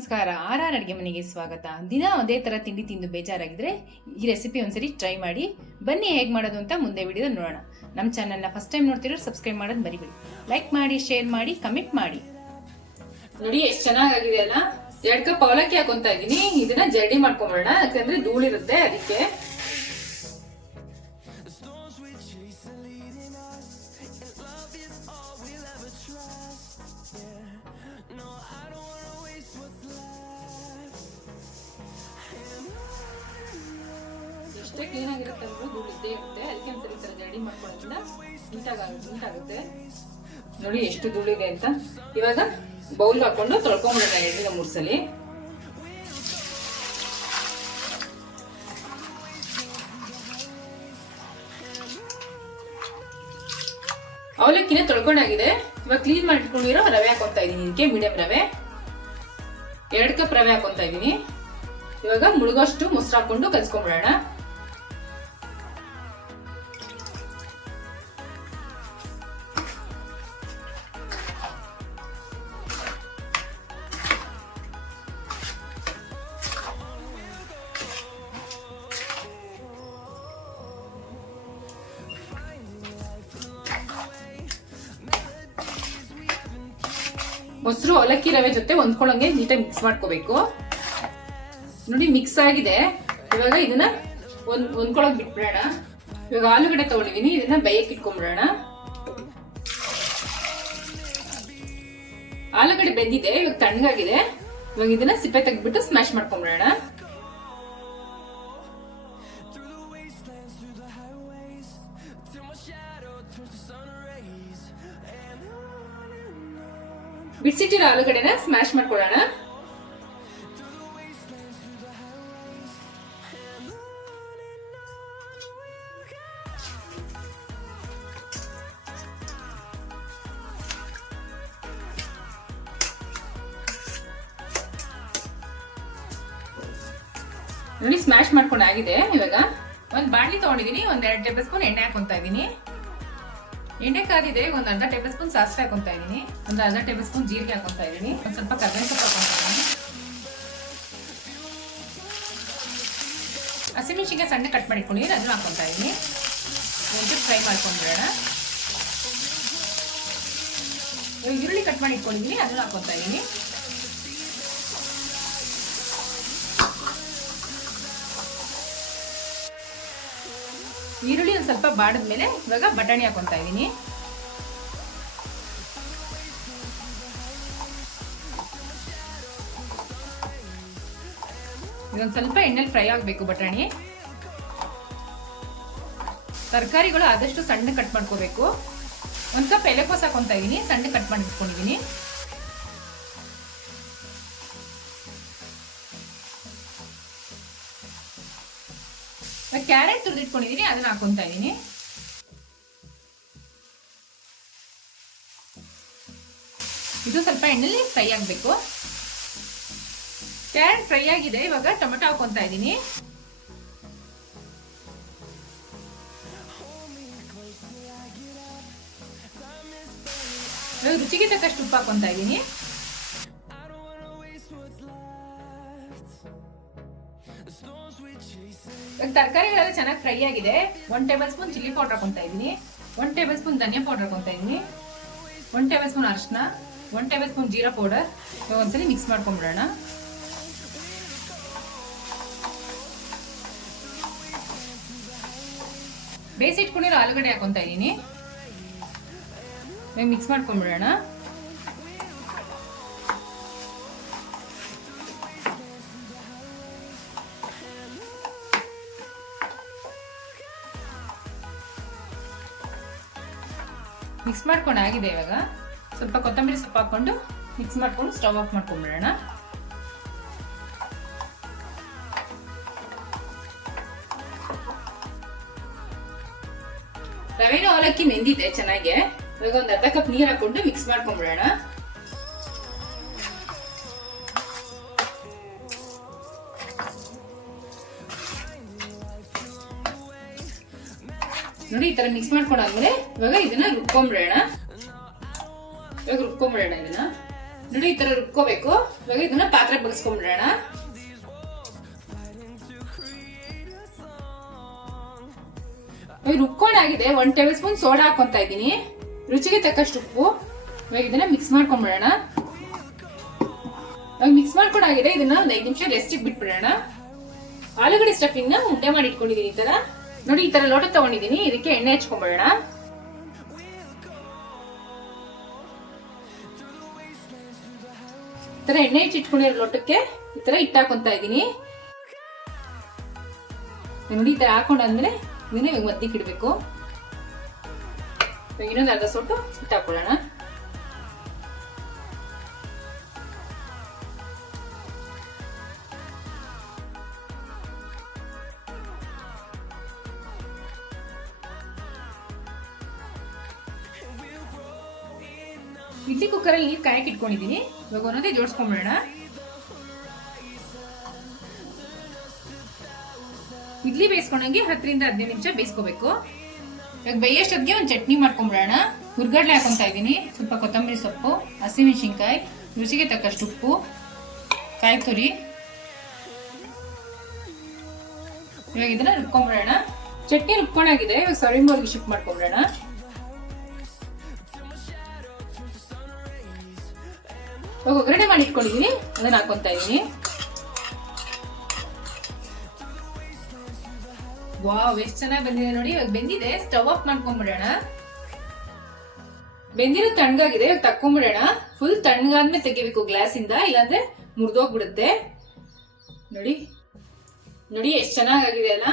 ನಮಸ್ಕಾರ. ಆರ್ ಅಡುಗೆ ಮನೆಗೆ ಸ್ವಾಗತ. ದಿನ ಒಂದೇ ಥರ ತಿಂಡಿ ತಿಂದು ಬೇಜಾರಾಗಿದ್ರೆ ಈ ರೆಸಿಪಿ ಒಂದ್ಸರಿ ಟ್ರೈ ಮಾಡಿ. ಬನ್ನಿ ಹೇಗೆ ಮಾಡೋದು ಅಂತ ಮುಂದೆ ವಿಡಿಯೋದಲ್ಲಿ ನೋಡೋಣ. ನಮ್ಮ ಚಾನಲ್ನ ಫಸ್ಟ್ ಟೈಮ್ ನೋಡ್ತಿರೋರು ಸಬ್ಸ್ಕ್ರೈಬ್ ಮಾಡೋದು ಮರಿಬೇಡಿ. ಲೈಕ್ ಮಾಡಿ, ಶೇರ್ ಮಾಡಿ, ಕಮೆಂಟ್ ಮಾಡಿ. ನೋಡಿ ಎಷ್ಟು ಚೆನ್ನಾಗಿದೆ ಅಲ್ಲ. 2 ಕಪ್ ಅವಲಕ್ಕಿ ಹಾಕೊಂತ ಇದ್ದೀನಿ. ಇದನ್ನ ಜರ್ಡಿ ಮಾಡ್ಕೊಂಬಿಡೋಣ, ಯಾಕಂದ್ರೆ ಧೂಳಿರುತ್ತೆ ಅದಕ್ಕೆ. ಎಷ್ಟೇ ಕ್ಲೀನ್ ಆಗಿರುತ್ತೆ ಅಂದ್ರೂ ಧೂಳು ಇದ್ದೇ ಇರುತ್ತೆ. ಅದಕ್ಕೆ ಒಂದ್ಸರಿ ಈ ತರ ಜರ್ಡಿ ಮಾಡ್ಕೊಳ್ಳೋದ್ರಿಂದ ನೀಟಾಗುತ್ತೆ. ನೋಡಿ ಎಷ್ಟು ಧೂಳಿದೆ ಅಂತ. ಇವಾಗ ಬೌಲ್ ಹಾಕೊಂಡು ತೊಳ್ಕೊಂಡ್ಬಿಡೋಣ 2-3 ಸಲ. ಅವಲಕ್ಕಿನ ತೊಳ್ಕೊಂಡಾಗಿದೆ. ಇವಾಗ ಕ್ಲೀನ್ ಮಾಡಿಟ್ಕೊಂಡಿರೋ ರವೆ ಹಾಕೊಂತಾ ಇದೀನಿ. ಇದಕ್ಕೆ ಮೀಡಿಯಂ ರವೆ 2 ಕಪ್ ರವೆ ಹಾಕೊಂತಾ ಇದೀನಿ. ಇವಾಗ ಮುಳುಗೋಷ್ಟು ಮೊಸರು ಹಾಕೊಂಡು ಕಲ್ಸ್ಕೊಂಡ್ಬಿಡೋಣ. ಮೊಸರು ಅವಲಕ್ಕಿ ರವೆ ಜೊತೆ ಹೊಂದ್ಕೊಳ್ಳಂಗೆ ನೀಟಾಗಿ ಮಿಕ್ಸ್ ಮಾಡ್ಕೋಬೇಕು. ನೋಡಿ ಮಿಕ್ಸ್ ಆಗಿದೆ. ಇವಾಗ ಇದನ್ನ ಹೊಂದ್ಕೊಳಕ್ ಬಿಟ್ಬಿಡೋಣ. ಇವಾಗ ಆಲೂಗಡ್ಡೆ ತಗೊಂಡಿದೀನಿ. ಇದನ್ನ ಬೇಯಕ್ಕೆ ಇಟ್ಕೊಂಡ್ಬಿಡೋಣ. ಆಲೂಗಡ್ಡೆ ಬೆಂದಿದೆ, ಇವಾಗ ತಣ್ಣಗಾಗಿದೆ. ಇವಾಗ ಇದನ್ನ ಸಿಪ್ಪೆ ತೆಗೆದ್ಬಿಟ್ಟು ಸ್ಮ್ಯಾಶ್ ಮಾಡ್ಕೊಂಡ್ಬಿಡೋಣ. ಬಿಸಿಟ್ಟಿರೋ ಆಲೂಗಡ್ಡೆನ ಸ್ಮ್ಯಾಶ್ ಮಾಡ್ಕೊಳ್ಳೋಣ. ನೋಡಿ ಸ್ಮ್ಯಾಶ್ ಮಾಡ್ಕೊಂಡು ಆಗಿದೆ. ಇವಾಗ ಒಂದು ಬಾಣಲಿ ತಗೊಂಡಿದೀನಿ. 2 ಟೇಬಲ್ ಸ್ಪೂನ್ ಎಣ್ಣೆ ಹಾಕೊಂತಾ ಇದೀನಿ. ಎಣ್ಣೆ ಕಾದಿದೆ. 1/2 ಟೇಬಲ್ ಸ್ಪೂನ್ ಸಾಸಿವೆ ಹಾಕೊಂತಾ ಇದೀನಿ. 1/2 ಟೇಬಲ್ ಸ್ಪೂನ್ ಜೀರಿಗೆ ಹಾಕೊಂತಾ ಇದೀನಿ. ಒಂದ್ ಸ್ವಲ್ಪ ಕರ್ಬೇವಿನ ಸೊಪ್ಪು ಹಾಕೊಂತಾ ಇದೀನಿ. ಹಸಿಮೆಣಸಿನ್ಕಾಯಿ ಸಣ್ಣ ಕಟ್ ಮಾಡಿಟ್ಕೊಂಡಿದ್ದೀನಿ, ಅದನ್ನ ಹಾಕೊಂತಾ ಇದೀನಿ. ಒಂಚೂರು ಫ್ರೈ ಮಾಡ್ಕೊಂಡ್ಬಿಡೋಣ. ಈರುಳ್ಳಿ ಕಟ್ ಮಾಡಿ ಇಟ್ಕೊಂಡಿದ್ದೀನಿ, ಅದನ್ನ ಹಾಕೊಂತಾ ಇದೀನಿ. ಈರುಳ್ಳಿ ಒಂದು ಸ್ವಲ್ಪ ಬಾಡಿದ್ಮೇಲೆ ಇವಾಗ ಬಟಾಣಿ ಹಾಕೊಂತಾ ಇದೀನಿ. ಇದೊಂದು ಸ್ವಲ್ಪ ಎಣ್ಣೆಲಿ ಫ್ರೈ ಆಗಬೇಕು ಬಟಾಣಿ. ತರಕಾರಿಗಳು ಆದಷ್ಟು ಸಣ್ಣ ಕಟ್ ಮಾಡ್ಕೋಬೇಕು. 1 ಕಪ್ ಎಲೆಕೋಸು ಹಾಕೊಂತಾ ಇದೀನಿ, ಸಣ್ಣ ಕಟ್ ಮಾಡಿ ಇಟ್ಕೊಂಡಿದೀನಿ. ಕ್ಯಾರೆಟ್ ತುರಿದಿಟ್ಕೊಂಡಿದೀನಿ, ಅದನ್ನ ಹಾಕೊಂತಾ ಇದೀನಿ. ಇದು ಸ್ವಲ್ಪ ಎಣ್ಣೆಲಿ ಫ್ರೈ ಆಗಬೇಕು. ಕ್ಯಾರೆಟ್ ಫ್ರೈ ಆಗಿದೆ. ಇವಾಗ ಟೊಮೆಟೊ ಹಾಕೊಂತಾ ಇದೀನಿ. ರುಚಿಗೆ ತಕ್ಕಷ್ಟು ಉಪ್ಪು ಹಾಕೊಂತಾ ಇದೀನಿ. ತರಕಾರಿಗಳೆಲ್ಲ ಚೆನ್ನಾಗಿ ಫ್ರೈ ಆಗಿದೆ. 1 ಟೇಬಲ್ ಸ್ಪೂನ್ ಚಿಲ್ಲಿ ಪೌಡರ್ ಹಾಕೊಂತಾ ಇದೀನಿ. 1 ಟೇಬಲ್ ಸ್ಪೂನ್ ಧನಿಯಾ ಪೌಡರ್ ಹಾಕೊಂತಾ ಇದೀನಿ. 1 ಟೇಬಲ್ ಸ್ಪೂನ್ ಅರಿಶಿನ, 1 ಟೇಬಲ್ ಸ್ಪೂನ್ ಜೀರಾ ಪೌಡರ್. ಒಂದ್ಸಲಿ ಮಿಕ್ಸ್ ಮಾಡ್ಕೊಂಡ್ಬಿಡೋಣ. ಬೇಯಿಸಿಟ್ಕೊಂಡಿರೋ ಆಲೂಗಡ್ಡೆ ಹಾಕೊಂತಾ ಇದೀನಿ. ಮಿಕ್ಸ್ ಮಾಡ್ಕೊಂಡ್ಬಿಡೋಣ. ಮಿಕ್ಸ್ ಮಾಡ್ಕೊಂಡು ಆಗಿದೆ. ಇವಾಗ ಸ್ವಲ್ಪ ಕೊತ್ತಂಬರಿ ಸೊಪ್ಪು ಹಾಕೊಂಡು ಮಿಕ್ಸ್ ಮಾಡ್ಕೊಂಡು ಸ್ಟವ್ ಆಫ್ ಮಾಡ್ಕೊಂಡ್ಬಿಡೋಣ. ರವೆನ ಅವಲಕ್ಕಿ ನೆಂದಿದೆ ಚೆನ್ನಾಗಿ. ಇವಾಗ 1/2 ಕಪ್ ನೀರು ಹಾಕೊಂಡು ಮಿಕ್ಸ್ ಮಾಡ್ಕೊಂಡ್ಬಿಡೋಣ. ನೋಡಿ ಈ ತರ ಮಿಕ್ಸ್ ಮಾಡ್ಕೊಂಡಾದ್ಮೇಲೆ ಇವಾಗ ಇದನ್ನ ರುಬ್ಕೊಂಡ್ಬಿಡೋಣ. ಇದನ್ನ ನೋಡಿ ಈ ತರ ರುಬ್ಕೋಬೇಕು. ಇವಾಗ ಇದನ್ನ ಪಾತ್ರೆ ಬಗ್ಸ್ಕೊಂಡ್ಬಿಡೋಣ. ರುಬ್ಕೊಂಡಾಗಿದೆ. 1 ಟೇಬಲ್ ಸ್ಪೂನ್ ಸೋಡಾ ಹಾಕೊಂತ ಇದ್ದೀನಿ. ರುಚಿಗೆ ತಕ್ಕಷ್ಟು ಉಪ್ಪು. ಇವಾಗ ಇದನ್ನ ಮಿಕ್ಸ್ ಮಾಡ್ಕೊಂಡ್ಬಿಡೋಣ. ಇವಾಗ ಮಿಕ್ಸ್ ಮಾಡ್ಕೊಂಡಾಗಿದೆ. ಇದನ್ನ ಒಂದು 5 ನಿಮಿಷ ರೆಸ್ಟಿಗೆ ಬಿಟ್ಬಿಡೋಣ. ಆಲೂಗಡ್ಡೆ ಸ್ಟಫಿಂಗ್ ನ ಉಂಡೆ ಮಾಡಿ ಇಟ್ಕೊಂಡಿದೀನಿ. ಈ ತರ ನೋಡಿ, ಈ ತರ ಲೋಟ ತಗೊಂಡಿದೀನಿ. ಇದಕ್ಕೆ ಎಣ್ಣೆ ಹಚ್ಕೊಂಡ್ಬಿಡೋಣ. ಈ ತರ ಎಣ್ಣೆ ಹಚ್ಚಿಟ್ಕೊಂಡಿರೋ ಲೋಟಕ್ಕೆ ಈ ತರ ಇಟ್ಟಾಕೊಂತ ಇದ್ದೀನಿ. ನೋಡಿ, ಈ ತರ ಹಾಕೊಂಡಾದ್ಮೇಲೆ ಇದನ್ನ ಇವಾಗ ಮದ್ದಿಗೆ ಇಡ್ಬೇಕು. ಇನ್ನೊಂದು ಅರ್ಧ ಸೊಟ್ಟು ಇಟ್ಟಾಕೊಳ್ಳೋಣ. ಇಡ್ಲಿ ಕುಕ್ಕರಲ್ಲಿ ನೀರು ಕಾಯಕ್ಕೆ ಇಟ್ಕೊಂಡಿದ್ದೀನಿ. ಇವಾಗ ಒಂದೊಂದೇ ಜೋಡಿಸ್ಕೊಂಡ್ಬಿಡೋಣ. ಇಡ್ಲಿ ಬೇಯಿಸ್ಕೊಂಡಂಗೆ 10ರಿಂದ 15 ನಿಮಿಷ ಬೇಯಿಸ್ಕೋಬೇಕು. ಇವಾಗ ಬೇಯಷ್ಟೊತ್ತಿಗೆ ಒಂದು ಚಟ್ನಿ ಮಾಡ್ಕೊಂಡ್ಬಿಡೋಣ. ಹುರ್ಗಡ್ಲೆ ಹಾಕೊಂತ ಇದ್ದೀನಿ. ಸ್ವಲ್ಪ ಕೊತ್ತಂಬರಿ ಸೊಪ್ಪು, ಹಸಿಮೆಣಸಿನ್ಕಾಯಿ, ರುಚಿಗೆ ತಕ್ಕಷ್ಟು ಉಪ್ಪು, ಕಾಯಿ ತುರಿ. ಇವಾಗ ಇದನ್ನ ರುಬ್ಕೊಂಡ್ಬಿಡೋಣ. ಚಟ್ನಿ ರುಬ್ಕೊಂಡಾಗಿದೆ. ಇವಾಗ ಸರ್ವಿಂಗ್ ಬೌಲ್ಗೆ ಶಿಫ್ಟ್ ಮಾಡ್ಕೊಂಡ್ಬಿಡೋಣ. ಇವಾಗ ಒಗ್ಗರಣೆ ಮಾಡಿ ಇಟ್ಕೊಂಡಿದ್ದೀನಿ. ಅದನ್ನ ಹಾಕೊಂತ ಇದ್ದೀನಿ. ವಾವ್, ಎಷ್ಟು ಚೆನ್ನಾಗಿ ಬಂದಿದೆ ನೋಡಿ. ಇವಾಗ ಬೆಂದಿದೆ. ಸ್ಟವ್ ಆಫ್ ಮಾಡ್ಕೊಂಡ್ಬಿಡೋಣ. ಬೆಂದಿರೋ ತಣ್ಣಗಾಗಿದೆ. ಇವಾಗ ತಕ್ಕೊಂಡ್ಬಿಡೋಣ. ಫುಲ್ ತಣ್ಣಗಾದ್ಮೇಲೆ ತೆಗಿಬೇಕು ಗ್ಲಾಸ್ ಇಂದ, ಇಲ್ಲಾಂದ್ರೆ ಮುರಿದೋಗ್ಬಿಡುತ್ತೆ. ನೋಡಿ ನೋಡಿ ಎಷ್ಟು ಚೆನ್ನಾಗಾಗಿದೆ ಅಲ್ಲ.